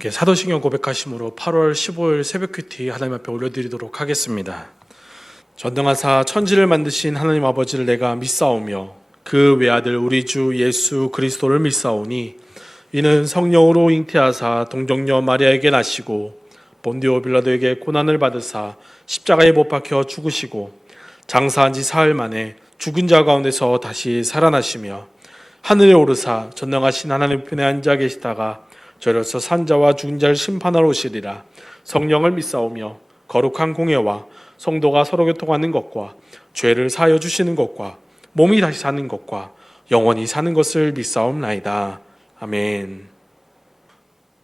함께 사도신경 고백하심으로 8월 15일 새벽 큐티 하나님 앞에 올려드리도록 하겠습니다. 전능하사 천지를 만드신 하나님 아버지를 내가 믿사오며 그 외아들 우리 주 예수 그리스도를 믿사오니 이는 성령으로 잉태하사 동정녀 마리아에게 나시고 본디오 빌라도에게 고난을 받으사 십자가에 못 박혀 죽으시고 장사한 지 사흘 만에 죽은 자 가운데서 다시 살아나시며 하늘에 오르사 전능하신 하나님 편에 앉아 계시다가 저려서 산자와 죽은 자를 심판하러 오시리라. 성령을 믿사오며 거룩한 공예와 성도가 서로 교통하는 것과 죄를 사하여 주시는 것과 몸이 다시 사는 것과 영원히 사는 것을 믿사옵나이다. 아멘.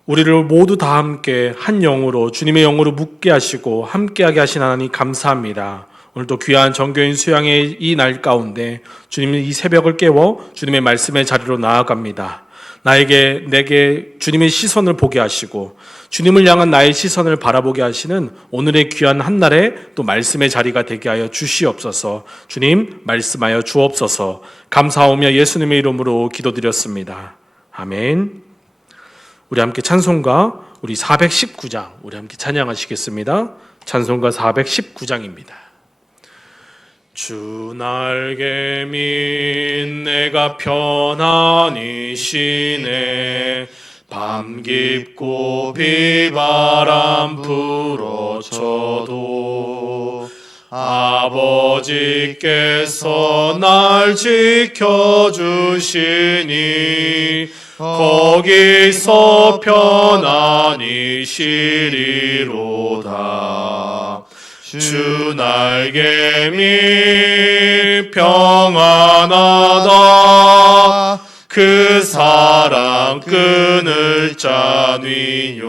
우리를 모두 다 함께 한 영으로 주님의 영으로 묻게 하시고 함께하게 하신 하나님 감사합니다. 오늘도 귀한 정교인 수양의 이 날 가운데 주님이 이 새벽을 깨워 주님의 말씀의 자리로 나아갑니다. 내게 주님의 시선을 보게 하시고 주님을 향한 나의 시선을 바라보게 하시는 오늘의 귀한 한날에 또 말씀의 자리가 되게 하여 주시옵소서. 주님 말씀하여 주옵소서. 감사하오며 예수님의 이름으로 기도드렸습니다. 아멘. 우리 함께 찬송가 우리 419장 우리 함께 찬양하시겠습니다. 찬송가 419장입니다. 주 날개 밑 내가 편안히 쉬네. 밤 깊고 비바람 불어쳐도 아버지께서 날 지켜주시니 거기서 편안히 쉬리로다. 주 날개 밑 평안하다. 그 사랑 끈을 짜니요.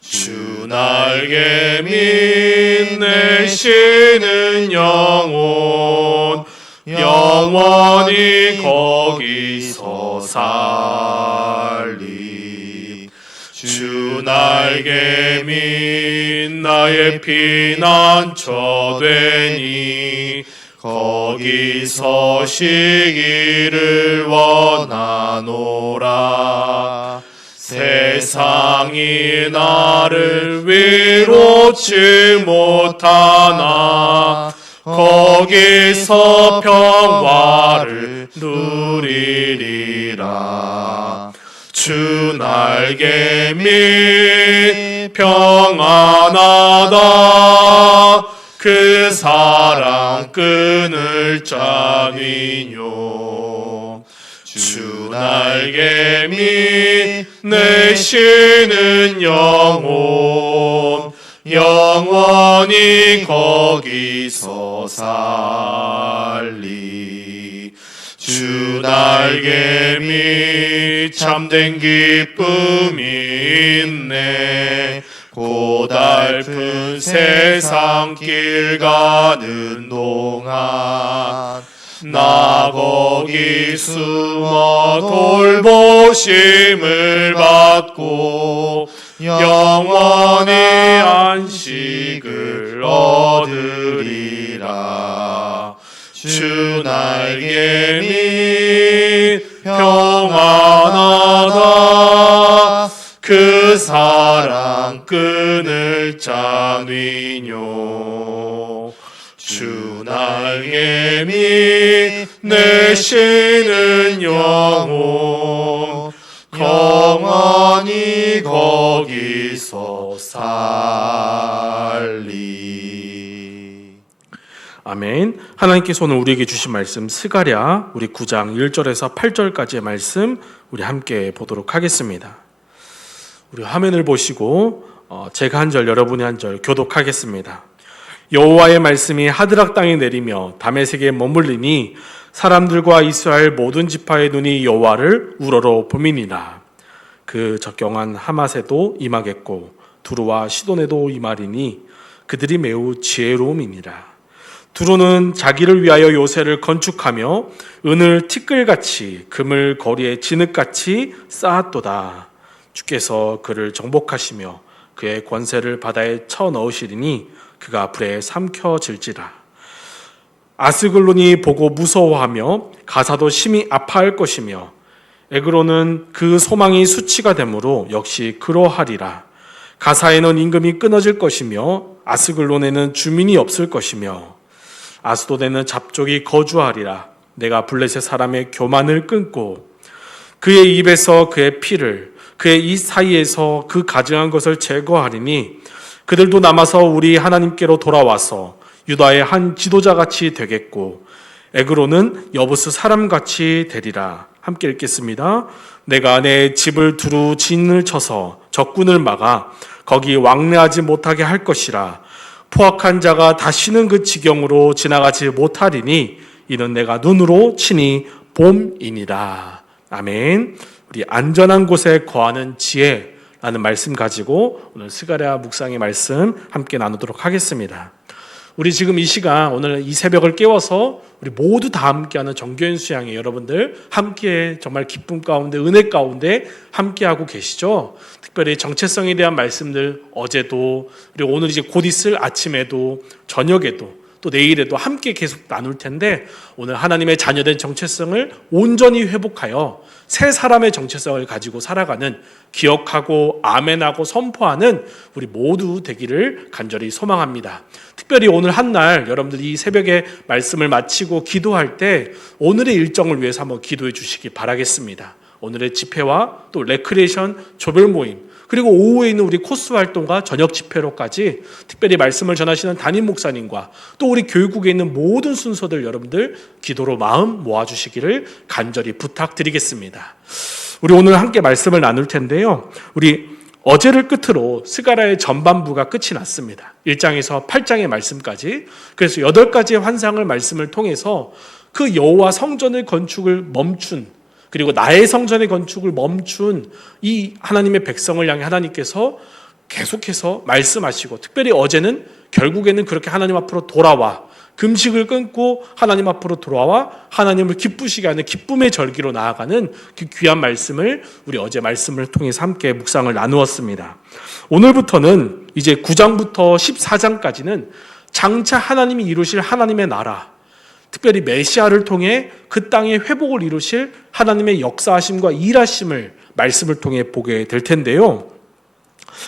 주 날개 밑 내 쉬는 영혼 영원히 거기서 살리. 주 날개 밑 나의 피난처 되니 거기서 쉬기를 원하노라. 세상이 나를 위로치 못하나 거기서 평화를 누리리라. 주 날개 밑 평안하다. 그 사랑 끈을 짜니요. 주 날개 밑 내 쉬는 영혼 영원히 거기서 살리. 주 날개 밑 참된 기쁨이 있네. 고달픈 세상 길 가는 동안 나 거기 숨어 돌보심을 받고 영원히 안식을 얻으리라. 주 날개 밑 평안하다. 그 사랑 끈을 짜니요. 주 날개 밑 내 쉬는 영혼 영원히 거기서 살리. 아멘. 하나님께서 오늘 우리에게 주신 말씀 스가랴 우리 9장 1절에서 8절까지의 말씀 우리 함께 보도록 하겠습니다. 우리 화면을 보시고 제가 한 절 여러분이 한 절 교독하겠습니다. 여호와의 말씀이 하드락 땅에 내리며 다메섹에 머물리니 사람들과 이스라엘 모든 지파의 눈이 여호와를 우러러 봄이니라. 그 적경한 하맛에도 임하겠고 두루와 시돈에도 임하리니 그들이 매우 지혜로움이니라. 두루는 자기를 위하여 요새를 건축하며 은을 티끌같이 금을 거리에 진흙같이 쌓았도다. 주께서 그를 정복하시며 그의 권세를 바다에 쳐넣으시리니 그가 불에 삼켜질지라. 아스글론이 보고 무서워하며 가사도 심히 아파할 것이며 에그로는 그 소망이 수치가 되므로 역시 그러하리라. 가사에는 임금이 끊어질 것이며 아스글론에는 주민이 없을 것이며 아스도데는 잡족이 거주하리라. 내가 블레셋 사람의 교만을 끊고 그의 입에서 그의 피를 그의 이 사이에서 그 가증한 것을 제거하리니 그들도 남아서 우리 하나님께로 돌아와서 유다의 한 지도자같이 되겠고 에그로는 여부스 사람같이 되리라. 함께 읽겠습니다. 내가 내 집을 두루 진을 쳐서 적군을 막아 거기 왕래하지 못하게 할 것이라. 포악한 자가 다시는 그 지경으로 지나가지 못하리니 이는 내가 눈으로 친히 봄이니라. 아멘. 우리 안전한 곳에 거하는 지혜라는 말씀 가지고 오늘 스가랴 묵상의 말씀 함께 나누도록 하겠습니다. 우리 지금 이 시간 오늘 이 새벽을 깨워서 우리 모두 다 함께하는 정교인 수양회 여러분들 함께 정말 기쁨 가운데 은혜 가운데 함께하고 계시죠. 특별히 정체성에 대한 말씀들 어제도 그리고 오늘 이제 곧 있을 아침에도 저녁에도 또 내일에도 함께 계속 나눌 텐데 오늘 하나님의 자녀된 정체성을 온전히 회복하여 새 사람의 정체성을 가지고 살아가는 기억하고 아멘하고 선포하는 우리 모두 되기를 간절히 소망합니다. 특별히 오늘 한날 여러분들이 이 새벽에 말씀을 마치고 기도할 때 오늘의 일정을 위해서 한번 기도해 주시기 바라겠습니다. 오늘의 집회와 또 레크레이션 조별 모임 그리고 오후에 있는 우리 코스 활동과 저녁 집회로까지 특별히 말씀을 전하시는 담임 목사님과 또 우리 교육국에 있는 모든 순서들 여러분들 기도로 마음 모아주시기를 간절히 부탁드리겠습니다. 우리 오늘 함께 말씀을 나눌 텐데요. 우리 어제를 끝으로 스가랴의 전반부가 끝이 났습니다. 1장에서 8장의 말씀까지. 그래서 8가지의 환상을 말씀을 통해서 그 여호와 성전의 건축을 멈춘 그리고 나의 성전의 건축을 멈춘 이 하나님의 백성을 향해 하나님께서 계속해서 말씀하시고 특별히 어제는 결국에는 그렇게 하나님 앞으로 돌아와 금식을 끊고 하나님 앞으로 돌아와 하나님을 기쁘시게 하는 기쁨의 절기로 나아가는 그 귀한 말씀을 우리 어제 말씀을 통해서 함께 묵상을 나누었습니다. 오늘부터는 이제 9장부터 14장까지는 장차 하나님이 이루실 하나님의 나라 특별히 메시아를 통해 그 땅의 회복을 이루실 하나님의 역사하심과 일하심을 말씀을 통해 보게 될 텐데요.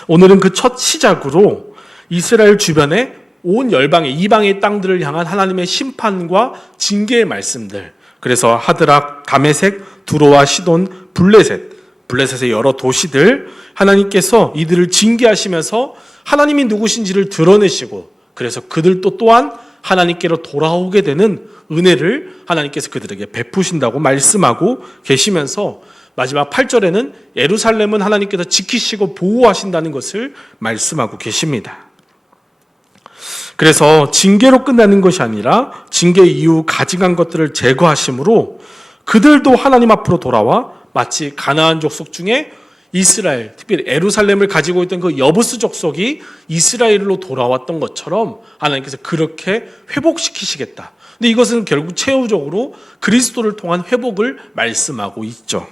오늘은 그 첫 시작으로 이스라엘 주변에 온 열방의 이방의 땅들을 향한 하나님의 심판과 징계의 말씀들 그래서 하드락, 다메섹, 두로와 시돈, 블레셋의 여러 도시들 하나님께서 이들을 징계하시면서 하나님이 누구신지를 드러내시고 그래서 그들도 또한 하나님께로 돌아오게 되는 은혜를 하나님께서 그들에게 베푸신다고 말씀하고 계시면서 마지막 8절에는 예루살렘은 하나님께서 지키시고 보호하신다는 것을 말씀하고 계십니다. 그래서 징계로 끝나는 것이 아니라 징계 이후 가증한 것들을 제거하심으로 그들도 하나님 앞으로 돌아와 마치 가나안 족속 중에 이스라엘, 특별히 예루살렘을 가지고 있던 그 여부스 족속이 이스라엘로 돌아왔던 것처럼 하나님께서 그렇게 회복시키시겠다. 근데 이것은 결국 최후적으로 그리스도를 통한 회복을 말씀하고 있죠.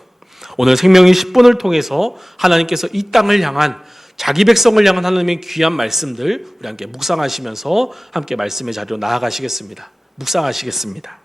오늘 생명의 10분을 통해서 하나님께서 이 땅을 향한 자기 백성을 향한 하나님의 귀한 말씀들 우리 함께 묵상하시면서 함께 말씀의 자리로 나아가시겠습니다. 묵상하시겠습니다.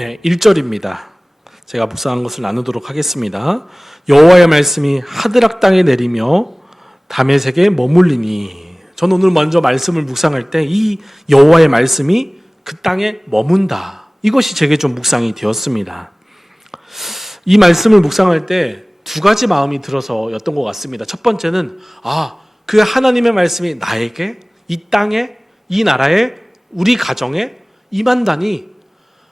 네, 1절입니다. 제가 묵상한 것을 나누도록 하겠습니다. 여호와의 말씀이 하드락 땅에 내리며 다메섹에 머물리니. 저는 오늘 먼저 말씀을 묵상할 때 이 여호와의 말씀이 그 땅에 머문다. 이것이 제게 좀 묵상이 되었습니다. 이 말씀을 묵상할 때 두 가지 마음이 들어서였던 것 같습니다. 첫 번째는 그 하나님의 말씀이 나에게, 이 땅에, 이 나라에, 우리 가정에 임한다니,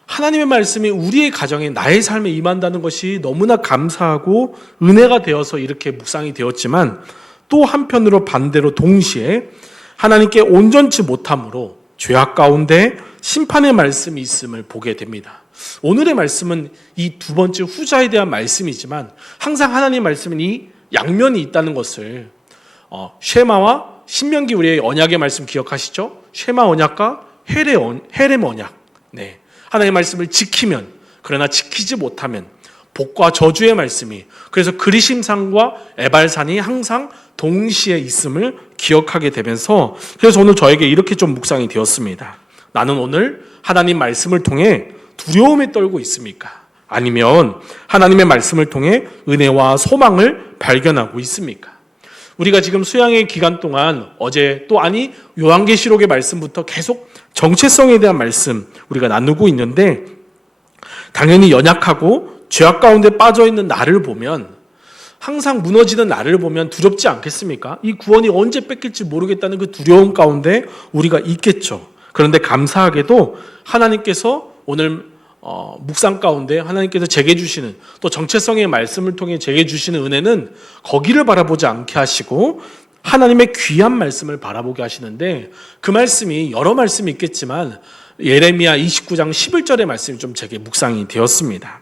하나님의 말씀이 우리의 가정에, 나의 삶에 임한다는 것이 너무나 감사하고 은혜가 되어서 이렇게 묵상이 되었지만, 또 한편으로 반대로 동시에 하나님께 온전치 못함으로 죄악 가운데 심판의 말씀이 있음을 보게 됩니다. 오늘의 말씀은 이 두 번째 후자에 대한 말씀이지만 항상 하나님의 말씀은 이 양면이 있다는 것을 쉐마와 신명기 우리의 언약의 말씀 기억하시죠? 쉐마 언약과 헤렘 언약. 네. 하나님의 말씀을 지키면, 그러나 지키지 못하면 복과 저주의 말씀이, 그래서 그리심산과 에발산이 항상 동시에 있음을 기억하게 되면서, 그래서 오늘 저에게 이렇게 좀 묵상이 되었습니다. 나는 오늘 하나님 말씀을 통해 두려움에 떨고 있습니까? 아니면 하나님의 말씀을 통해 은혜와 소망을 발견하고 있습니까? 우리가 지금 수양의 기간 동안 요한계시록의 말씀부터 계속 정체성에 대한 말씀 우리가 나누고 있는데, 당연히 연약하고 죄악 가운데 빠져있는 나를 보면, 항상 무너지는 나를 보면 두렵지 않겠습니까? 이 구원이 언제 뺏길지 모르겠다는 그 두려움 가운데 우리가 있겠죠. 그런데 감사하게도 하나님께서 오늘 묵상 가운데 하나님께서 제게 주시는, 또 정체성의 말씀을 통해 제게 주시는 은혜는 거기를 바라보지 않게 하시고 하나님의 귀한 말씀을 바라보게 하시는데, 그 말씀이 여러 말씀이 있겠지만 예레미야 29장 11절의 말씀이 좀 제게 묵상이 되었습니다.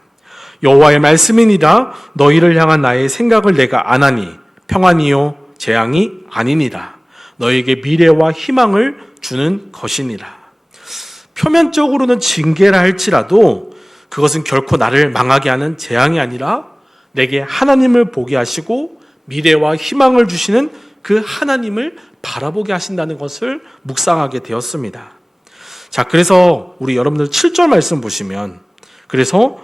여호와의 말씀이니라. 너희를 향한 나의 생각을 내가 아나니 평안이요 재앙이 아니니라. 너희에게 미래와 희망을 주는 것이니라. 표면적으로는 징계라 할지라도 그것은 결코 나를 망하게 하는 재앙이 아니라 내게 하나님을 보게 하시고 미래와 희망을 주시는 그 하나님을 바라보게 하신다는 것을 묵상하게 되었습니다. 자, 그래서 우리 여러분들 7절 말씀 보시면, 그래서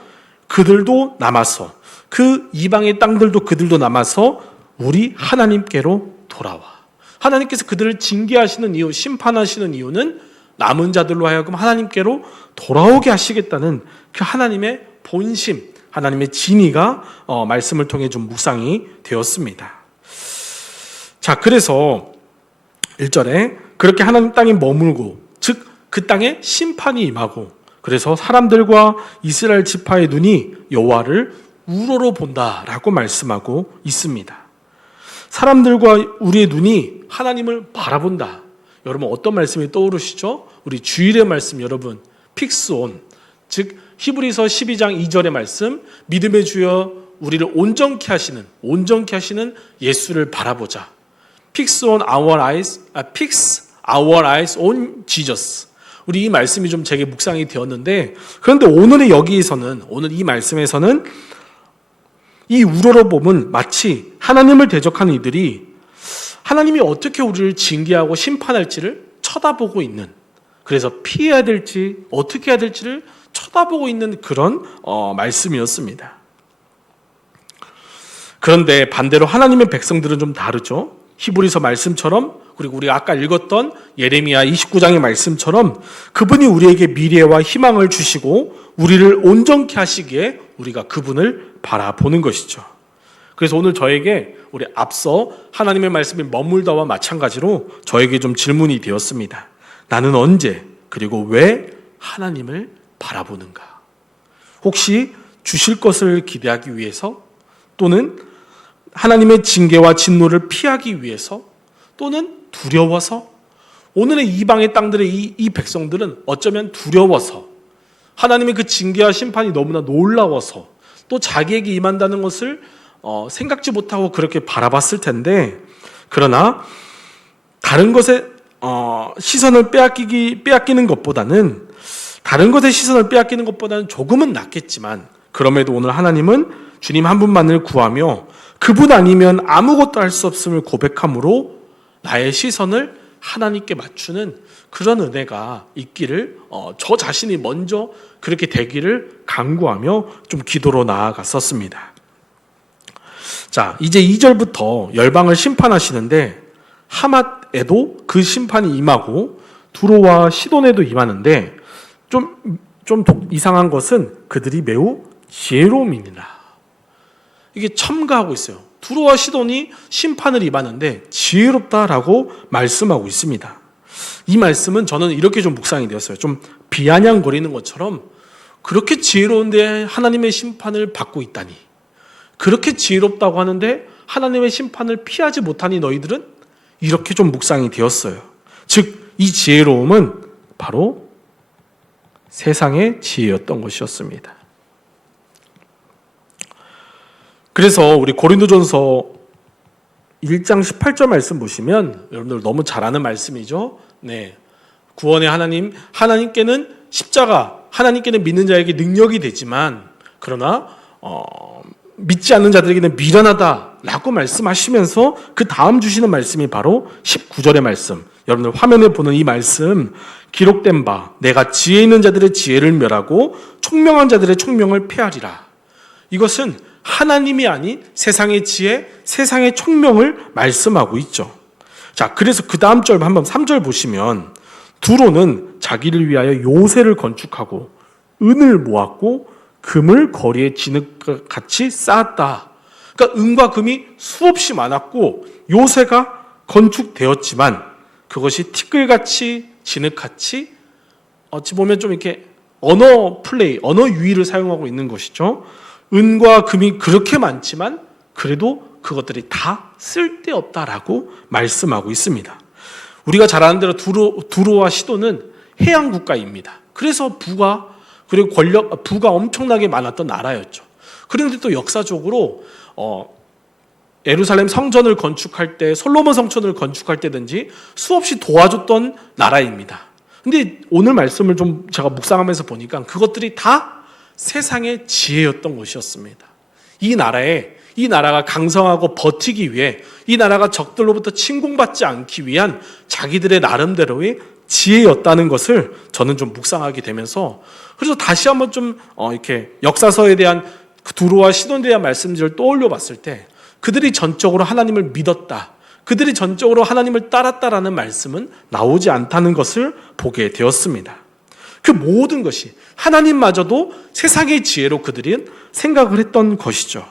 그들도 남아서, 그 이방의 땅들도 그들도 남아서 우리 하나님께로 돌아와. 하나님께서 그들을 징계하시는 이유, 심판하시는 이유는 남은 자들로 하여금 하나님께로 돌아오게 하시겠다는 그 하나님의 본심, 하나님의 진의가 말씀을 통해 좀 묵상이 되었습니다. 자, 그래서 1절에 그렇게 하나님 땅에 머물고, 즉 그 땅에 심판이 임하고, 그래서 사람들과 이스라엘 지파의 눈이 여호와를 우러러 본다라고 말씀하고 있습니다. 사람들과 우리의 눈이 하나님을 바라본다. 여러분 어떤 말씀이 떠오르시죠? 우리 주일의 말씀, 여러분 픽스온, 즉 히브리서 12장 2절의 말씀, 믿음의 주여 우리를 온전케 하시는 예수를 바라보자. Fix our eyes on Jesus. 우리 이 말씀이 좀 제게 묵상이 되었는데, 그런데 오늘 이 말씀에서는 이 우러러봄은 마치 하나님을 대적하는 이들이 하나님이 어떻게 우리를 징계하고 심판할지를 쳐다보고 있는, 그래서 피해야 될지 어떻게 해야 될지를 쳐다보고 있는 그런 말씀이었습니다. 그런데 반대로 하나님의 백성들은 좀 다르죠. 히브리서 말씀처럼, 그리고 우리가 아까 읽었던 예레미야 29장의 말씀처럼 그분이 우리에게 미래와 희망을 주시고 우리를 온전케 하시기에 우리가 그분을 바라보는 것이죠. 그래서 오늘 저에게 우리 앞서 하나님의 말씀이 머물다와 마찬가지로 저에게 좀 질문이 되었습니다. 나는 언제 그리고 왜 하나님을 바라보는가? 혹시 주실 것을 기대하기 위해서, 또는 하나님의 징계와 진노를 피하기 위해서, 또는 두려워서? 오늘의 이방의 땅들의 이 백성들은 어쩌면 두려워서, 하나님의 그 징계와 심판이 너무나 놀라워서, 또 자기에게 임한다는 것을 생각지 못하고 그렇게 바라봤을 텐데, 그러나 다른 것에 시선을 빼앗기는 것보다는, 다른 것에 시선을 빼앗기는 것보다는 조금은 낫겠지만, 그럼에도 오늘 하나님은 주님 한 분만을 구하며 그분 아니면 아무것도 할 수 없음을 고백함으로 나의 시선을 하나님께 맞추는 그런 은혜가 있기를 저 자신이 먼저 그렇게 되기를 간구하며 좀 기도로 나아갔었습니다. 자, 이제 2절부터 열방을 심판하시는데 하맛에도 그 심판이 임하고 두로와 시돈에도 임하는데 좀 이상한 것은 그들이 매우 지혜로움이니라. 이게 첨가하고 있어요. 두로와 시돈이 심판을 임하는데 지혜롭다라고 말씀하고 있습니다. 이 말씀은 저는 이렇게 좀 묵상이 되었어요. 좀 비아냥거리는 것처럼 그렇게 지혜로운데 하나님의 심판을 받고 있다니, 그렇게 지혜롭다고 하는데 하나님의 심판을 피하지 못하니 너희들은, 이렇게 좀 묵상이 되었어요. 즉 이 지혜로움은 바로 세상의 지혜였던 것이었습니다. 그래서 우리 고린도전서 1장 18절 말씀 보시면 여러분들 너무 잘 아는 말씀이죠. 네, 구원의 하나님께는 십자가, 하나님께는 믿는 자에게 능력이 되지만 그러나 믿지 않는 자들에게는 미련하다라고 말씀하시면서 그 다음 주시는 말씀이 바로 19절의 말씀. 여러분들 화면에 보는 이 말씀, 기록된 바 내가 지혜 있는 자들의 지혜를 멸하고 총명한 자들의 총명을 폐하리라. 이것은 하나님이 아닌 세상의 지혜, 세상의 총명을 말씀하고 있죠. 자, 그래서 그 다음 절 한번 3절 보시면 두로는 자기를 위하여 요새를 건축하고 은을 모았고 금을 거리에 진흙같이 쌓았다. 그러니까 은과 금이 수없이 많았고 요새가 건축되었지만 그것이 티끌같이 진흙같이 어찌 보면 좀 이렇게 언어 유희를 사용하고 있는 것이죠. 은과 금이 그렇게 많지만 그래도 그것들이 다 쓸데없다라고 말씀하고 있습니다. 우리가 잘 아는 대로 두로와 시돈은 해양 국가입니다. 그래서 부가 엄청나게 많았던 나라였죠. 그런데 또 역사적으로 예루살렘 성전을 건축할 때, 솔로몬 성전을 건축할 때든지 수없이 도와줬던 나라입니다. 근데 오늘 말씀을 좀 제가 묵상하면서 보니까 그것들이 다 세상의 지혜였던 것이었습니다. 이 나라가 강성하고 버티기 위해, 이 나라가 적들로부터 침공받지 않기 위한 자기들의 나름대로의 지혜였다는 것을 저는 좀 묵상하게 되면서, 그래서 다시 한번 좀 이렇게 역사서에 대한 두로와 시돈에 대한 말씀들을 떠올려 봤을 때 그들이 전적으로 하나님을 믿었다, 그들이 전적으로 하나님을 따랐다라는 말씀은 나오지 않다는 것을 보게 되었습니다. 그 모든 것이 하나님마저도 세상의 지혜로 그들은 생각을 했던 것이죠.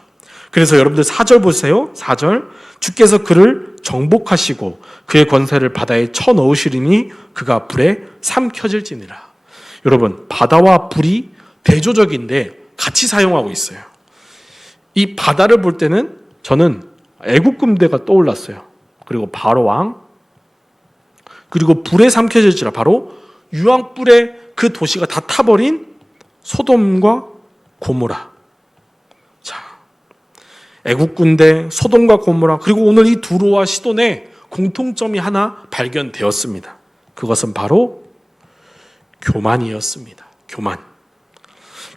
그래서 여러분들 4절 보세요. 4절, 주께서 그를 정복하시고 그의 권세를 바다에 쳐넣으시리니 그가 불에 삼켜질지니라. 여러분, 바다와 불이 대조적인데 같이 사용하고 있어요. 이 바다를 볼 때는 저는 애국 군대가 떠올랐어요. 그리고 바로 왕, 그리고 불에 삼켜질지라, 바로 유황불에 그 도시가 다 타버린 소돔과 고모라. 자, 애국 군대, 소돔과 고모라, 그리고 오늘 이 두로와 시돈의 공통점이 하나 발견되었습니다. 그것은 바로 교만이었습니다.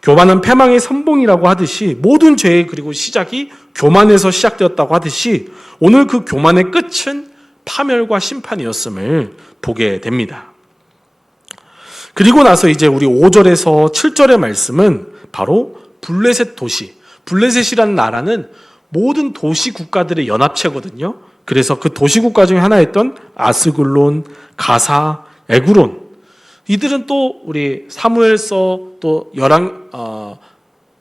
교만은 패망의 선봉이라고 하듯이 모든 죄의 그리고 시작이 교만에서 시작되었다고 하듯이 오늘 그 교만의 끝은 파멸과 심판이었음을 보게 됩니다. 그리고 나서 이제 우리 5절에서 7절의 말씀은 바로 블레셋 도시, 블레셋이라는 나라는 모든 도시 국가들의 연합체거든요. 그래서 그 도시 국가 중에 하나였던 아스글론, 가사, 에구론, 이들은 또 우리 사무엘서 또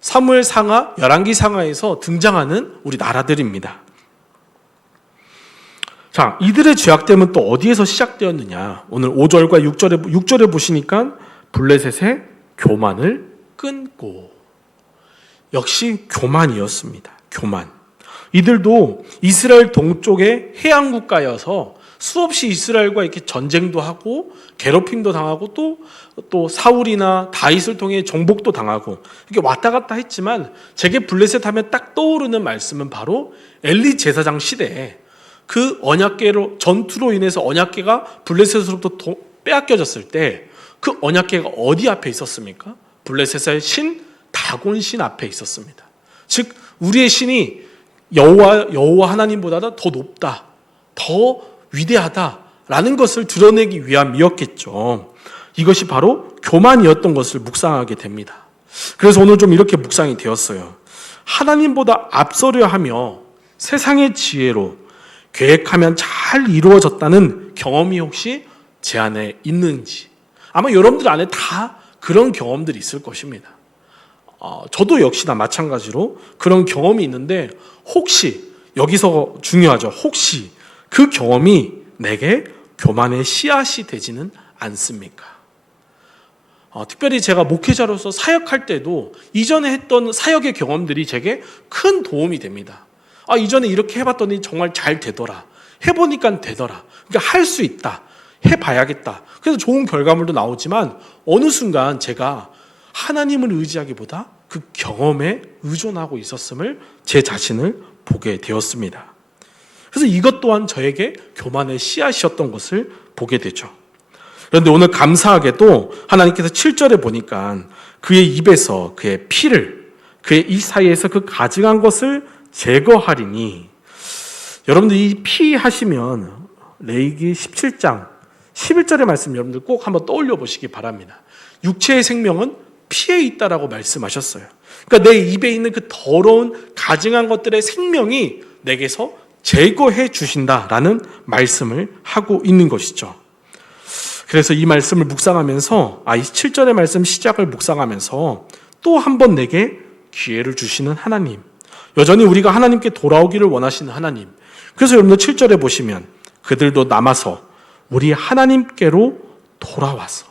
사무엘 상하, 열왕기 상하에서 등장하는 우리 나라들입니다. 자, 이들의 죄악됨은 또 어디에서 시작되었느냐? 오늘 5절과 6절에 보시니까 블레셋의 교만을 끊고, 역시 교만이었습니다. 교만. 이들도 이스라엘 동쪽의 해양 국가여서 수없이 이스라엘과 이렇게 전쟁도 하고 괴롭힘도 당하고 또 사울이나 다윗을 통해 정복도 당하고 이렇게 왔다 갔다 했지만, 제게 블레셋 하면 딱 떠오르는 말씀은 바로 엘리 제사장 시대에 그 언약궤로 전투로 인해서 언약궤가 블레셋으로부터 빼앗겨졌을 때 그 언약궤가 어디 앞에 있었습니까? 블레셋의 신 다곤 신 앞에 있었습니다. 즉 우리의 신이 여호와 하나님보다 더 높다, 더 위대하다 라는 것을 드러내기 위함이었겠죠. 이것이 바로 교만이었던 것을 묵상하게 됩니다. 그래서 오늘 좀 이렇게 묵상이 되었어요. 하나님보다 앞서려 하며 세상의 지혜로 계획하면 잘 이루어졌다는 경험이 혹시 제 안에 있는지, 아마 여러분들 안에 다 그런 경험들이 있을 것입니다. 저도 역시나 마찬가지로 그런 경험이 있는데, 혹시 여기서 중요하죠. 혹시 그 경험이 내게 교만의 씨앗이 되지는 않습니까? 특별히 제가 목회자로서 사역할 때도 이전에 했던 사역의 경험들이 제게 큰 도움이 됩니다. 이전에 이렇게 해봤더니 정말 잘 되더라. 해보니까 되더라. 그러니까 할 수 있다. 해봐야겠다. 그래서 좋은 결과물도 나오지만 어느 순간 제가 하나님을 의지하기보다 그 경험에 의존하고 있었음을 제 자신을 보게 되었습니다. 그래서 이것 또한 저에게 교만의 씨앗이었던 것을 보게 되죠. 그런데 오늘 감사하게도 하나님께서 7절에 보니까 그의 입에서 그의 피를, 그의 입 사이에서 그 가증한 것을 제거하리니, 여러분들 이 피 하시면 레위기 17장 11절의 말씀 여러분들 꼭 한번 떠올려 보시기 바랍니다. 육체의 생명은 피에 있다라고 말씀하셨어요. 그러니까 내 입에 있는 그 더러운 가증한 것들의 생명이 내게서 제거해 주신다라는 말씀을 하고 있는 것이죠. 그래서 이 말씀을 묵상하면서, 이 7절의 말씀 시작을 묵상하면서 또 한 번 내게 기회를 주시는 하나님, 여전히 우리가 하나님께 돌아오기를 원하시는 하나님. 그래서 여러분들 7절에 보시면 그들도 남아서 우리 하나님께로 돌아와서,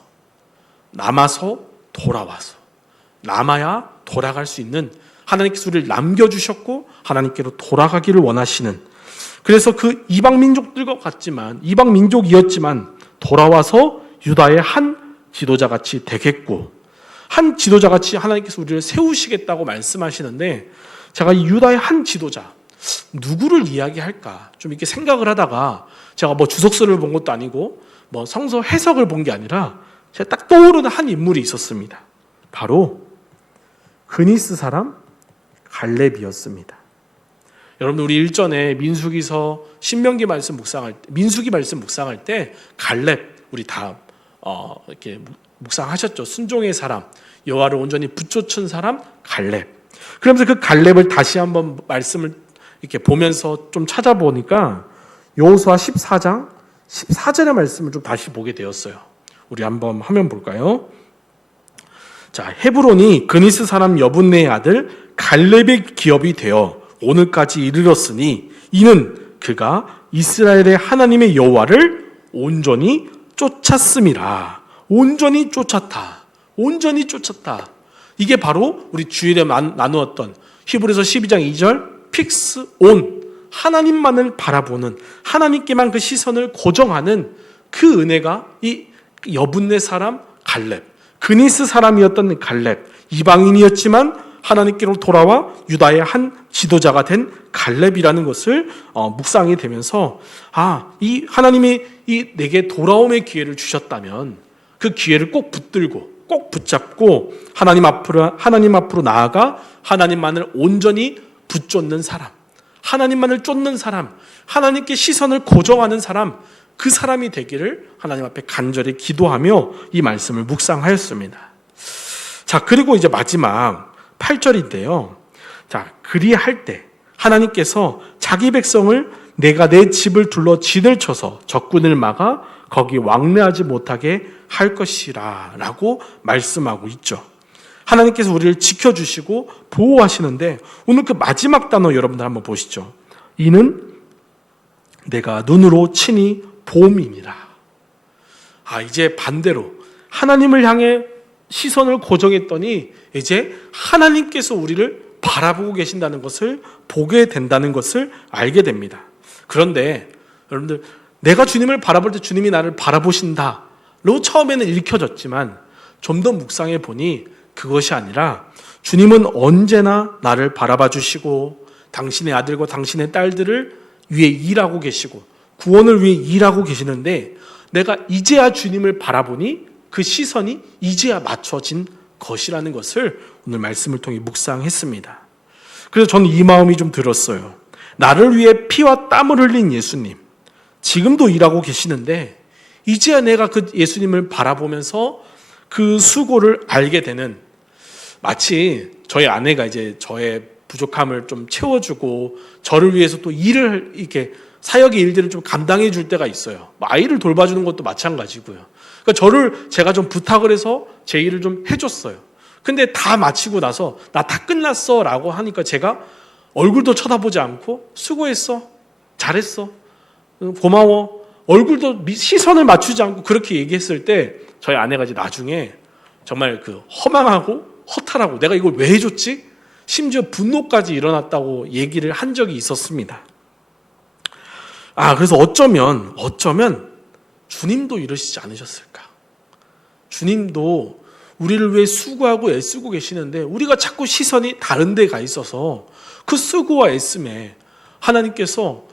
남아야 돌아갈 수 있는, 하나님께서 우리를 남겨주셨고 하나님께로 돌아가기를 원하시는, 그래서 그 이방 민족들과 같지만, 이방 민족이었지만 돌아와서 유다의 한 지도자같이 되겠고, 한 지도자같이 하나님께서 우리를 세우시겠다고 말씀하시는데, 제가 이 유다의 한 지도자, 누구를 이야기할까 좀 이렇게 생각을 하다가, 제가 주석서를 본 것도 아니고 성서 해석을 본 게 아니라 제가 딱 떠오르는 한 인물이 있었습니다. 바로 그니스 사람 갈렙이었습니다. 여러분들 우리 일전에 민수기서 신명기 말씀 묵상할 때, 민수기 말씀 묵상할 때 갈렙 우리 다 이렇게 묵상하셨죠. 순종의 사람, 여호와를 온전히 붙여춘 사람 갈렙. 그러면서 그 갈렙을 다시 한번 말씀을 이렇게 보면서 좀 찾아보니까 여호수아 14장 14절의 말씀을 좀 다시 보게 되었어요. 우리 한번 화면 볼까요? 자, 헤브론이 그니스 사람 여분네의 아들 갈렙의 기업이 되어 오늘까지 이르렀으니 이는 그가 이스라엘의 하나님의 여호와를 온전히 쫓았음이라. 온전히 쫓았다. 이게 바로 우리 주일에 나누었던 히브리서 12장 2절 픽스 온, 하나님만을 바라보는, 하나님께만 그 시선을 고정하는 그 은혜가 이 여분네 사람 갈렙, 그니스 사람이었던 갈렙, 이방인이었지만 하나님께로 돌아와 유다의 한 지도자가 된 갈렙이라는 것을 묵상이 되면서, 이 하나님이 이 내게 돌아옴의 기회를 주셨다면 그 기회를 꼭 붙들고 꼭 붙잡고 하나님 앞으로 나아가 하나님만을 온전히 붙쫓는 사람, 하나님만을 쫓는 사람, 하나님께 시선을 고정하는 사람, 그 사람이 되기를 하나님 앞에 간절히 기도하며 이 말씀을 묵상하였습니다. 자, 그리고 이제 마지막 8절인데요. 자, 그리할 때 하나님께서 자기 백성을 내가 내 집을 둘러 진을 쳐서 적군을 막아 거기 왕래하지 못하게 할 것이라 라고 말씀하고 있죠. 하나님께서 우리를 지켜주시고 보호하시는데, 오늘 그 마지막 단어 여러분들 한번 보시죠. 이는 내가 눈으로 친히 봄이니라. 이제 반대로 하나님을 향해 시선을 고정했더니 이제 하나님께서 우리를 바라보고 계신다는 것을 보게 된다는 것을 알게 됩니다. 그런데 여러분들, 내가 주님을 바라볼 때 주님이 나를 바라보신다로 처음에는 읽혀졌지만 좀 더 묵상해 보니 그것이 아니라 주님은 언제나 나를 바라봐 주시고 당신의 아들과 당신의 딸들을 위해 일하고 계시고 구원을 위해 일하고 계시는데, 내가 이제야 주님을 바라보니 그 시선이 이제야 맞춰진 것이라는 것을 오늘 말씀을 통해 묵상했습니다. 그래서 저는 이 마음이 좀 들었어요. 나를 위해 피와 땀을 흘린 예수님, 지금도 일하고 계시는데 이제야 내가 그 예수님을 바라보면서 그 수고를 알게 되는, 마치 저희 아내가 이제 저의 부족함을 좀 채워주고 저를 위해서 또 일을 이렇게 사역의 일들을 좀 감당해 줄 때가 있어요. 아이를 돌봐주는 것도 마찬가지고요. 그러니까 제가 좀 부탁을 해서 제 일을 좀 해줬어요. 근데 다 마치고 나서 나 다 끝났어 라고 하니까 제가 얼굴도 쳐다보지 않고 수고했어, 잘했어, 고마워, 얼굴도 시선을 맞추지 않고 그렇게 얘기했을 때 저희 아내가 이제 나중에 정말 그 허망하고 허탈하고 내가 이걸 왜 해줬지? 심지어 분노까지 일어났다고 얘기를 한 적이 있었습니다. 그래서 어쩌면 주님도 이러시지 않으셨을까? 주님도 우리를 위해 수고하고 애쓰고 계시는데 우리가 자꾸 시선이 다른 데 가 있어서 그 수고와 애씀에 하나님께서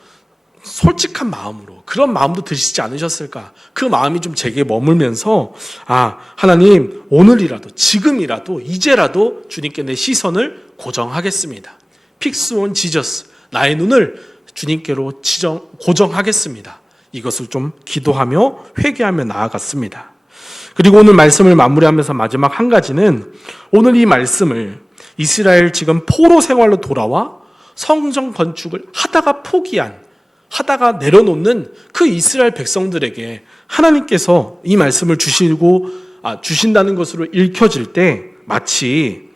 솔직한 마음으로 그런 마음도 드시지 않으셨을까? 그 마음이 좀 제게 머물면서 하나님 오늘이라도 지금이라도 이제라도 주님께 내 시선을 고정하겠습니다. Fix on Jesus, 나의 눈을 주님께로 고정하겠습니다. 이것을 좀 기도하며 회개하며 나아갔습니다. 그리고 오늘 말씀을 마무리하면서 마지막 한 가지는, 오늘 이 말씀을 이스라엘 지금 포로 생활로 돌아와 성전 건축을 하다가 내려놓는 그 이스라엘 백성들에게 하나님께서 이 말씀을 주신다는 것으로 읽혀질 때 마치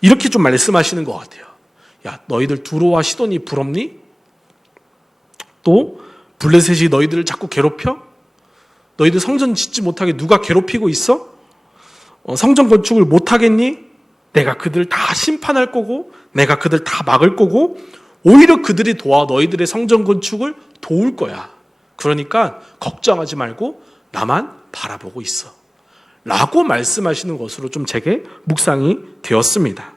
이렇게 좀 말씀하시는 것 같아요. 야, 너희들 두로와 시돈이 부럽니? 또 블레셋이 너희들을 자꾸 괴롭혀? 너희들 성전 짓지 못하게 누가 괴롭히고 있어? 성전 건축을 못하겠니? 내가 그들 다 심판할 거고 내가 그들 다 막을 거고 오히려 그들이 도와 너희들의 성전 건축을 도울 거야. 그러니까 걱정하지 말고 나만 바라보고 있어 라고 말씀하시는 것으로 좀 제게 묵상이 되었습니다.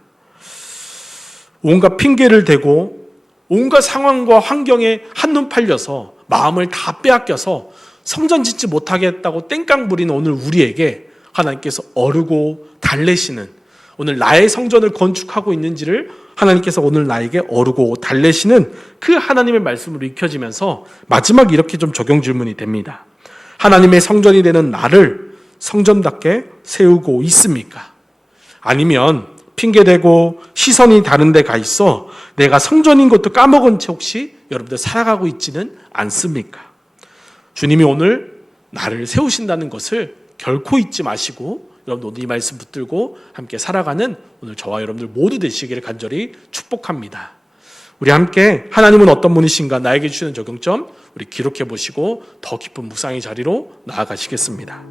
온갖 핑계를 대고 온갖 상황과 환경에 한눈 팔려서 마음을 다 빼앗겨서 성전 짓지 못하게 했다고 땡깡 부리는 오늘 우리에게 하나님께서 어르고 달래시는, 오늘 나의 성전을 건축하고 있는지를 하나님께서 오늘 나에게 어르고 달래시는 그 하나님의 말씀으로 익혀지면서 마지막 이렇게 좀 적용 질문이 됩니다. 하나님의 성전이 되는 나를 성전답게 세우고 있습니까? 아니면 핑계대고 시선이 다른 데 가 있어 내가 성전인 것도 까먹은 채 혹시 여러분들 살아가고 있지는 않습니까? 주님이 오늘 나를 세우신다는 것을 결코 잊지 마시고 여러분 오늘 이 말씀 붙들고 함께 살아가는 오늘 저와 여러분들 모두 되시기를 간절히 축복합니다. 우리 함께 하나님은 어떤 분이신가 나에게 주시는 적용점 우리 기록해 보시고 더 깊은 묵상의 자리로 나아가시겠습니다.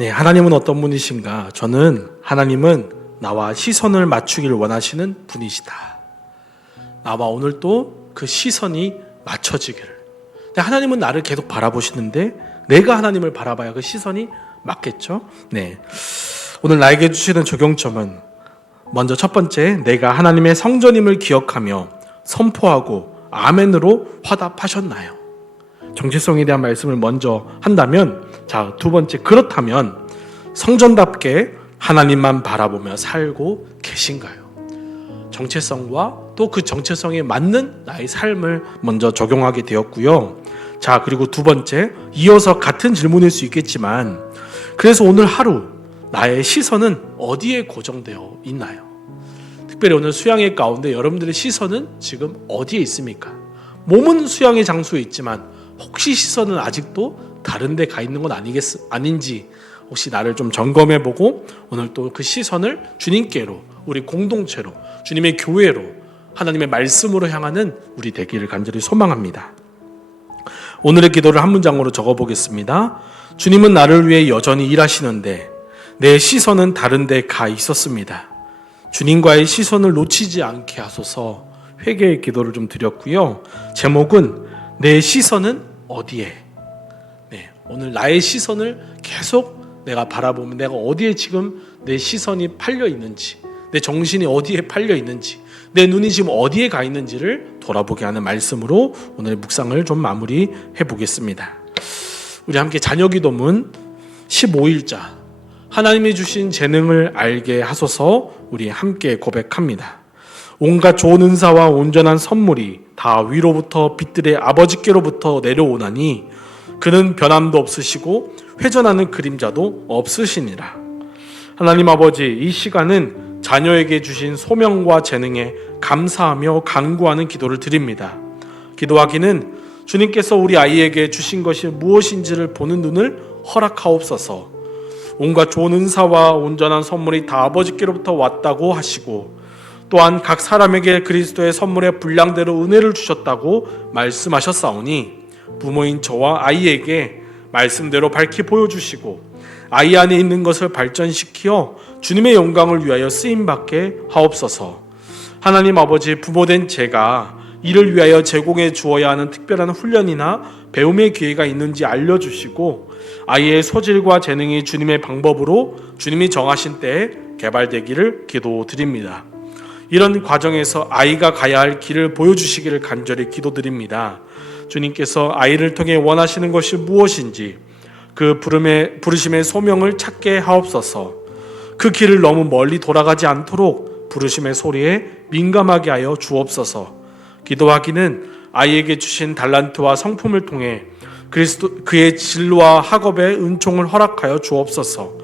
네, 하나님은 어떤 분이신가? 저는 하나님은 나와 시선을 맞추기를 원하시는 분이시다. 나와 오늘 또 그 시선이 맞춰지기를. 근데 하나님은 나를 계속 바라보시는데 내가 하나님을 바라봐야 그 시선이 맞겠죠? 네. 오늘 나에게 주시는 적용점은 먼저 첫 번째, 내가 하나님의 성전임을 기억하며 선포하고 아멘으로 화답하셨나요? 정체성에 대한 말씀을 먼저 한다면, 자, 두 번째, 그렇다면 성전답게 하나님만 바라보며 살고 계신가요? 정체성과 또 그 정체성에 맞는 나의 삶을 먼저 적용하게 되었고요. 자, 그리고 두 번째, 이어서 같은 질문일 수 있겠지만, 그래서 오늘 하루 나의 시선은 어디에 고정되어 있나요? 특별히 오늘 수양회 가운데 여러분들의 시선은 지금 어디에 있습니까? 몸은 수양의 장소에 있지만 혹시 시선은 아직도 다른 데 가 있는 건 아닌지 혹시 나를 좀 점검해보고 오늘 또 그 시선을 주님께로, 우리 공동체로, 주님의 교회로, 하나님의 말씀으로 향하는 우리 되기를 간절히 소망합니다. 오늘의 기도를 한 문장으로 적어보겠습니다. 주님은 나를 위해 여전히 일하시는데 내 시선은 다른 데 가 있었습니다. 주님과의 시선을 놓치지 않게 하소서. 회개의 기도를 좀 드렸고요. 제목은 내 시선은 어디에? 네, 오늘 나의 시선을 계속 내가 바라보면 내가 어디에 지금 내 시선이 팔려 있는지, 내 정신이 어디에 팔려 있는지, 내 눈이 지금 어디에 가 있는지를 돌아보게 하는 말씀으로 오늘 묵상을 좀 마무리해 보겠습니다. 우리 함께 자녀기도문 15일자 하나님이 주신 재능을 알게 하소서. 우리 함께 고백합니다. 온갖 좋은 은사와 온전한 선물이 다 위로부터 빛들의 아버지께로부터 내려오나니 그는 변함도 없으시고 회전하는 그림자도 없으시니라. 하나님 아버지, 이 시간은 자녀에게 주신 소명과 재능에 감사하며 간구하는 기도를 드립니다. 기도하기는 주님께서 우리 아이에게 주신 것이 무엇인지를 보는 눈을 허락하옵소서. 온갖 좋은 은사와 온전한 선물이 다 아버지께로부터 왔다고 하시고 또한 각 사람에게 그리스도의 선물의 분량대로 은혜를 주셨다고 말씀하셨사오니 부모인 저와 아이에게 말씀대로 밝히 보여주시고 아이 안에 있는 것을 발전시켜 주님의 영광을 위하여 쓰임받게 하옵소서. 하나님 아버지, 부모된 제가 이를 위하여 제공해 주어야 하는 특별한 훈련이나 배움의 기회가 있는지 알려주시고 아이의 소질과 재능이 주님의 방법으로 주님이 정하신 때에 개발되기를 기도드립니다. 이런 과정에서 아이가 가야 할 길을 보여주시기를 간절히 기도드립니다. 주님께서 아이를 통해 원하시는 것이 무엇인지 그 부르심의 소명을 찾게 하옵소서. 그 길을 너무 멀리 돌아가지 않도록 부르심의 소리에 민감하게 하여 주옵소서. 기도하기는 아이에게 주신 달란트와 성품을 통해 그의 진로와 학업의 은총을 허락하여 주옵소서.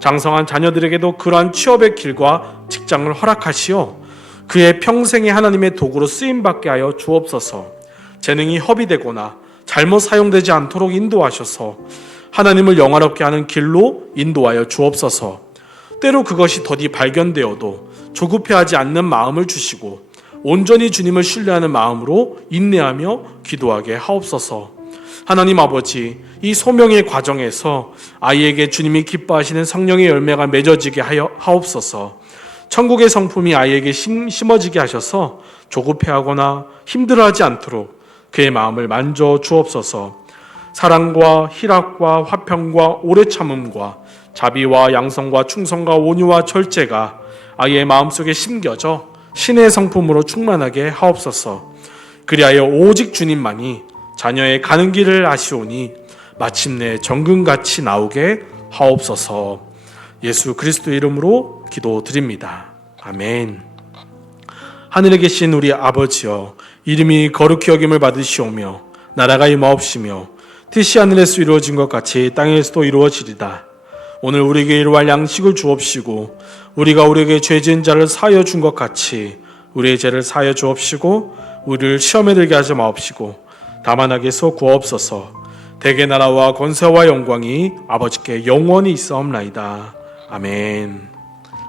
장성한 자녀들에게도 그러한 취업의 길과 직장을 허락하시어 그의 평생에 하나님의 도구로 쓰임받게 하여 주옵소서. 재능이 허비되거나 잘못 사용되지 않도록 인도하셔서 하나님을 영화롭게 하는 길로 인도하여 주옵소서. 때로 그것이 더디 발견되어도 조급해하지 않는 마음을 주시고 온전히 주님을 신뢰하는 마음으로 인내하며 기도하게 하옵소서. 하나님 아버지, 이 소명의 과정에서 아이에게 주님이 기뻐하시는 성령의 열매가 맺어지게 하옵소서. 천국의 성품이 아이에게 심어지게 하셔서 조급해하거나 힘들어하지 않도록 그의 마음을 만져 주옵소서. 사랑과 희락과 화평과 오래 참음과 자비와 양성과 충성과 온유와 절제가 아이의 마음속에 심겨져 신의 성품으로 충만하게 하옵소서. 그리하여 오직 주님만이 자녀의 가는 길을 아시오니 마침내 정금같이 나오게 하옵소서. 예수 그리스도 이름으로 기도드립니다. 아멘. 하늘에 계신 우리 아버지여, 이름이 거룩히 여김을 받으시오며 나라가 임하옵시며 뜻이 하늘에서 이루어진 것 같이 땅에서도 이루어지리다. 오늘 우리에게 일용할 양식을 주옵시고 우리가 우리에게 죄 지은 자를 사하여 준 것 같이 우리의 죄를 사하여 주옵시고 우리를 시험에 들게 하지 마옵시고 다만 악에서 구하옵소서. 대개 나라와 권세와 영광이 아버지께 영원히 있사옵나이다. 아멘.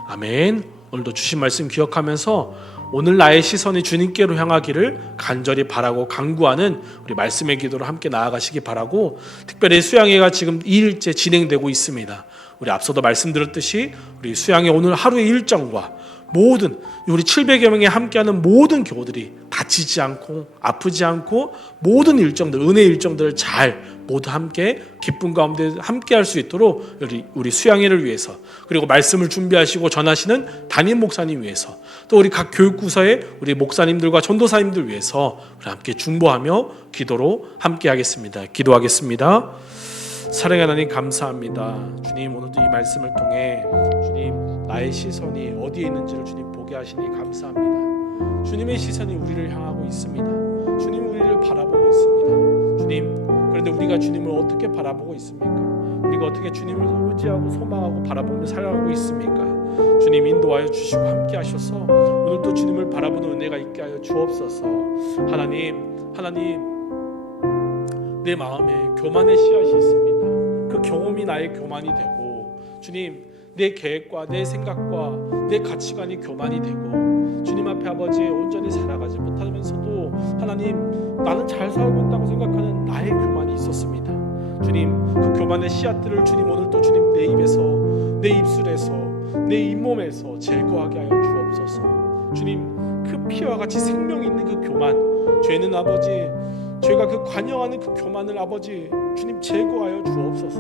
아멘. 오늘도 주신 말씀 기억하면서 오늘 나의 시선이 주님께로 향하기를 간절히 바라고 간구하는 우리 말씀의 기도로 함께 나아가시기 바라고, 특별히 수양회가 지금 2일째 진행되고 있습니다. 우리 앞서도 말씀드렸듯이 우리 수양의 오늘 하루의 일정과 모든 우리 700여 명이 함께하는 모든 교우들이 다치지 않고 아프지 않고 모든 일정들, 은혜 일정들을 잘 모두 함께 기쁨 가운데 함께할 수 있도록 우리 수양회를 위해서, 그리고 말씀을 준비하시고 전하시는 담임 목사님 위해서, 또 우리 각 교육부서의 우리 목사님들과 전도사님들 위해서 우리 함께 중보하며 기도로 함께하겠습니다. 기도하겠습니다. 사랑의 하나님, 감사합니다. 주님, 오늘도 이 말씀을 통해 주님 나의 시선이 어디에 있는지를 주님 보게 하시니 감사합니다. 주님의 시선이 우리를 향하고 있습니다. 주님, 우리를 바라보고 있습니다. 주님, 그런데 우리가 주님을 어떻게 바라보고 있습니까? 우리가 어떻게 주님을 의지하고 소망하고 바라보며 살아가고 있습니까? 주님, 인도하여 주시고 함께 하셔서 오늘도 주님을 바라보는 은혜가 있게 하여 주옵소서. 하나님, 내 마음에 교만의 씨앗이 있습니다. 그 경험이 나의 교만이 되고, 주님, 내 계획과 내 생각과 내 가치관이 교만이 되고, 주님 앞에 아버지 온전히 살아가지 못하면서도 하나님, 나는 잘 살고 있다고 생각하는 나의 교만이 있었습니다. 주님, 그 교만의 씨앗들을 주님 오늘도 주님 내 입에서, 내 입술에서, 내 잇몸에서 제거하게 하여 주옵소서. 주님, 그 피와 같이 생명이 있는 그 교만, 죄는 아버지, 죄가 그 관여하는 그 교만을 아버지 주님 제거하여 주옵소서.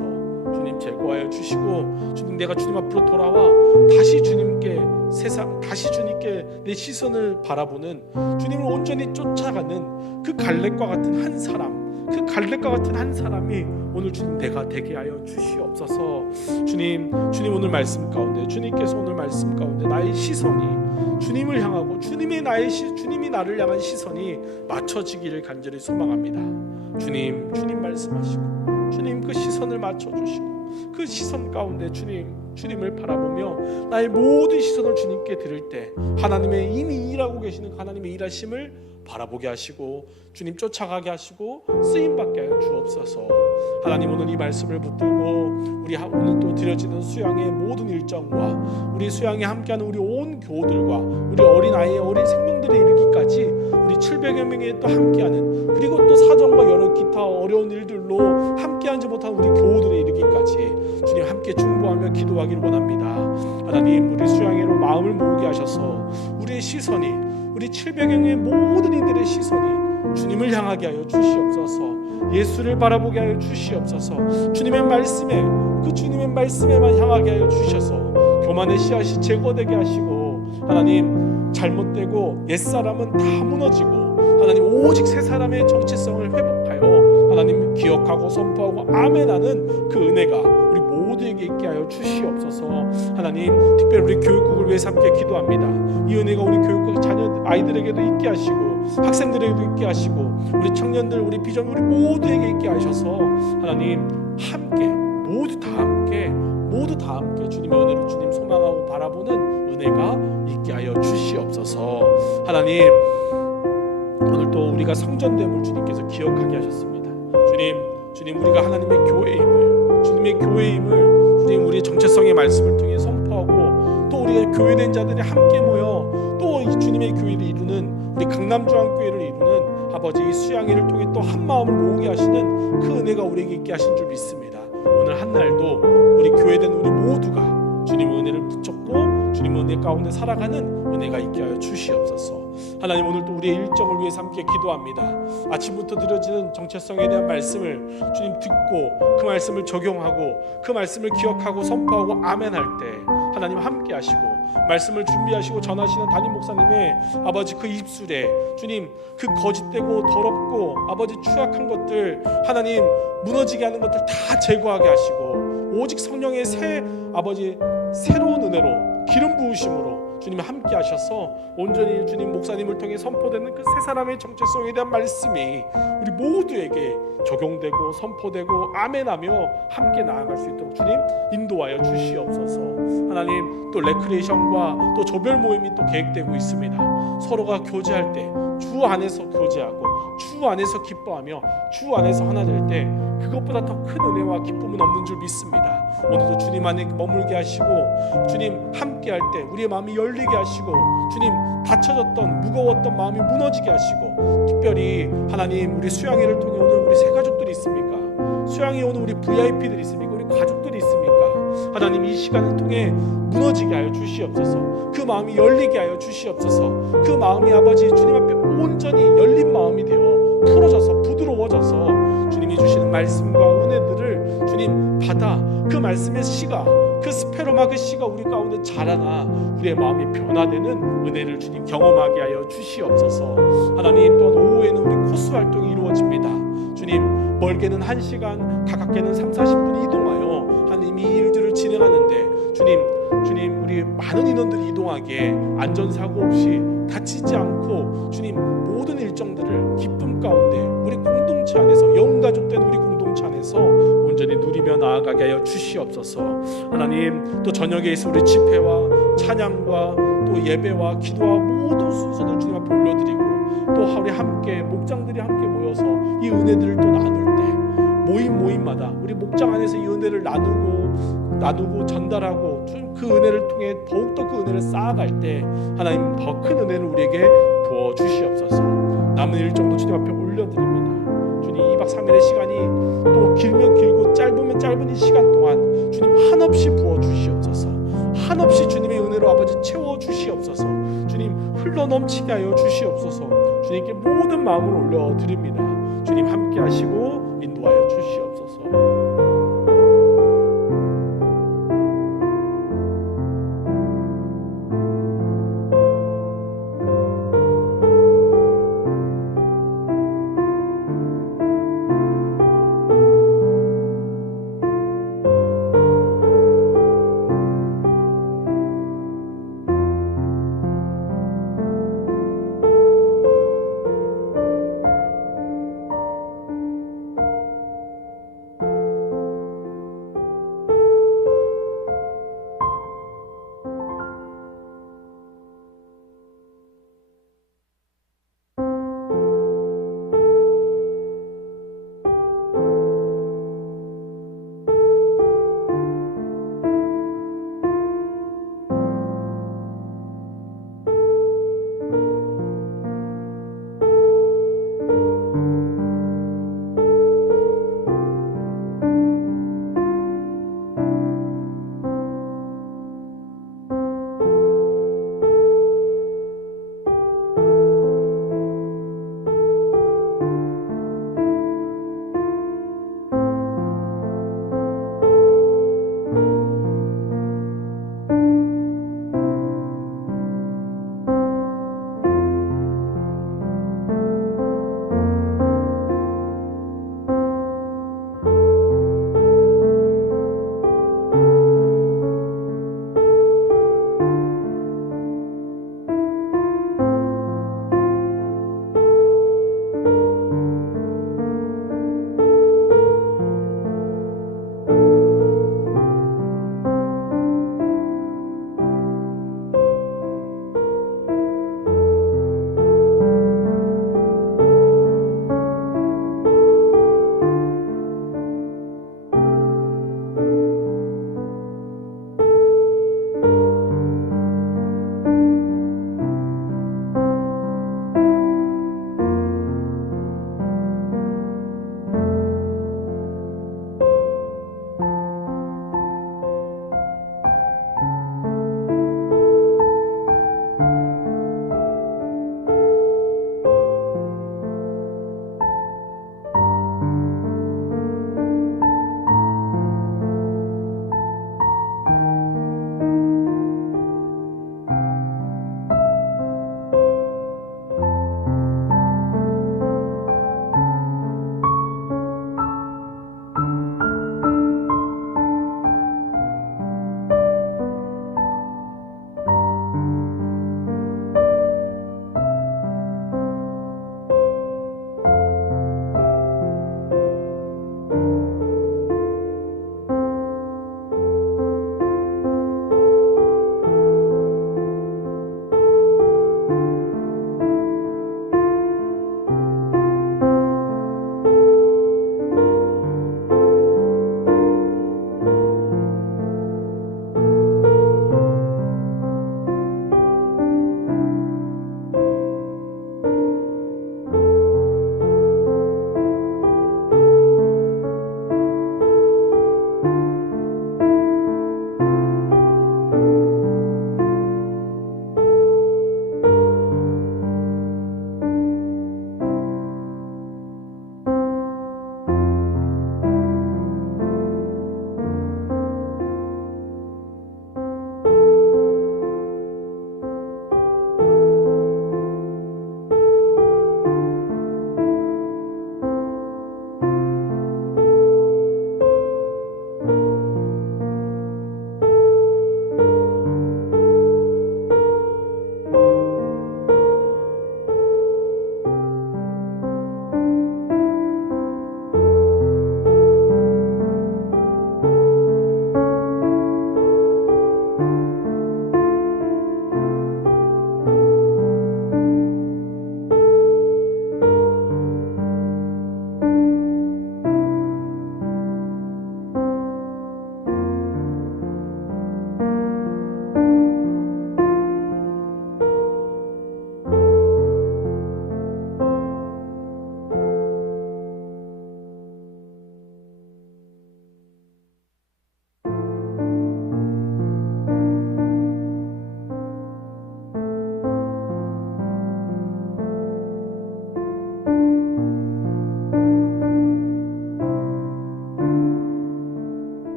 주님 제거하여 주시고, 주님, 내가 주님 앞으로 돌아와 다시 주님께 다시 주님께 내 시선을 바라보는, 주님을 온전히 쫓아가는 그 갈렙과 같은 한 사람, 그 갈렙과 같은 한 사람이 오늘 주님 내가 되게 하여 주시옵소서. 주님 오늘 말씀 가운데, 주님께서 오늘 말씀 가운데 나의 시선이 주님을 향하고 주님이 나를 향한 시선이 맞춰지기를 간절히 소망합니다. 주님 말씀하시고 주님 그 시선을 맞춰주시고, 그 시선 가운데 주님을 바라보며 나의 모든 시선을 주님께 드릴 때 하나님의 이미 일하고 계시는 하나님의 일하심을 바라보게 하시고 주님 쫓아가게 하시고 쓰임받게 하여 주옵소서. 하나님, 오늘 이 말씀을 붙들고 우리 오늘 또 드려지는 수양의 모든 일정과 우리 수양에 함께하는 우리 온 교우들과 우리 어린 생명들에 이르기까지 우리 700여 명이 또 함께하는, 그리고 또 사정과 여러 기타 어려운 일들로 함께하지 못한 우리 교우들에 이르기까지 주님 함께 중보하며 기도하기를 원합니다. 하나님, 우리 수양회로 마음을 모으게 하셔서 우리의 시선이, 우리 700여 명의 모든 이들의 시선이 주님을 향하게 하여 주시옵소서. 예수를 바라보게 하여 주시옵소서. 주님의 말씀에만 향하게 하여 주셔서 교만의 씨앗이 제거되게 하시고, 하나님, 잘못되고 옛사람은 다 무너지고 하나님 오직 새 사람의 정체성을 회복하여 하나님 기억하고 선포하고 아멘하는 그 은혜가 우리 모두에게 있게 하여 주시옵소서. 하나님, 특별히 우리 교육국을 위해서 함께 기도합니다. 이 은혜가 우리 교육국 자녀 아이들에게도 있게 하시고 학생들에게도 있게 하시고 우리 청년들, 우리 비전, 우리 모두에게 있게 하셔서 하나님 함께 모두 다 함께 주님의 은혜로 주님 소망하고 바라보는 은혜가 있게 하여 주시옵소서. 하나님, 오늘 또 우리가 성전됨을 주님께서 기억하게 하셨습니다. 주님 우리가 하나님의 교회임을, 주님의 교회임을 주님 우리의 정체성의 말씀을 통해 선포하고, 또 우리가 교회된 자들이 함께 모여 또 이 주님의 교회를 이루는 우리 강남중앙교회를 이루는 아버지 이 수양회를 통해 또 한 마음을 모으게 하시는 그 은혜가 우리에게 있게 하신 줄 믿습니다. 오늘 한 날도 우리 교회된 우리 모두가 주님의 은혜를 붙잡고 주님의 은혜 가운데 살아가는 은혜가 있게 하여 주시옵소서. 하나님, 오늘도 우리의 일정을 위해서 함께 기도합니다. 아침부터 드려지는 정체성에 대한 말씀을 주님 듣고 그 말씀을 적용하고 그 말씀을 기억하고 선포하고 아멘할 때 하나님 함께 하시고, 말씀을 준비하시고 전하시는 담임 목사님의 아버지 그 입술에 주님 그 거짓되고 더럽고 아버지 추악한 것들 하나님 무너지게 하는 것들 다 제거하게 하시고, 오직 성령의 새로운 은혜로 기름 부으심으로 주님 함께 하셔서 온전히 주님 목사님을 통해 선포되는 그 세 사람의 정체성에 대한 말씀이 우리 모두에게 적용되고 선포되고 아멘하며 함께 나아갈 수 있도록 주님 인도하여 주시옵소서. 하나님, 또 레크레이션과 또 조별 모임이 또 계획되고 있습니다. 서로가 교제할 때 주 안에서 교제하고 주 안에서 기뻐하며 주 안에서 하나 될 때 그것보다 더 큰 은혜와 기쁨은 없는 줄 믿습니다. 오늘도 주님 안에 머물게 하시고 주님 함께 할 때 우리의 마음이 열리게 하시고, 주님 닫혀졌던 무거웠던 마음이 무너지게 하시고, 특별히 하나님 우리 수양회를 통해 오늘 우리 새 가족들이 있습니까? 수양회 오는 우리 VIP들이 있습니까? 우리 가족들이 있습니까? 하나님 이 시간을 통해 무너지게 하여 주시옵소서. 그 마음이 열리게 하여 주시옵소서. 그 마음이 아버지 주님 앞에 온전히 열린 마음이 되어 풀어져서 부드러워져서 주님이 주시는 말씀과 은혜들을 주님 받아 그 말씀의 씨가, 그 스페로마 그 씨가 우리 가운데 자라나 우리의 마음이 변화되는 은혜를 주님 경험하게 하여 주시옵소서. 하나님, 또한 오후에는 우리 코스 활동이 이루어집니다. 주님, 멀게는 1시간, 가깝게는 30-40분 이동하여 하나님 이 일들을 진행하는데 주님 우리 많은 인원들이 이동하기에 안전사고 없이 다치지 않고 주님 모든 일정들을 기쁨 가운데 우리 공동체 안에서 영가족된 우리 공동체 안에서 온전히 누리며 나아가게 하여 주시옵소서. 하나님, 또 저녁에 있을 우리 집회와 찬양과 또 예배와 기도와 모든 순서들 주님 앞에 올려드리고 또 우리 함께 목장들이 함께 모여서 이 은혜들을 또 나눌 때 모임마다 우리 목장 안에서 이 은혜를 나누고 전달하고 그 은혜를 통해 더욱더 그 은혜를 쌓아갈 때 하나님 더 큰 은혜를 우리에게 부어 주시옵소서. 남은 일정도 주님 앞에 올려드립니다. 주님 2박 3일의 시간이 또 길면 길고 짧으면 짧은 이 시간 동안 주님 한없이 부어 주시옵소서. 한없이 주님의 은혜로 아버지 채워 주시옵소서. 주님 흘러 넘치게 하여 주시옵소서. 주님께 모든 마음을 올려드립니다. 주님 함께 하시고 인도하여 주시옵소서.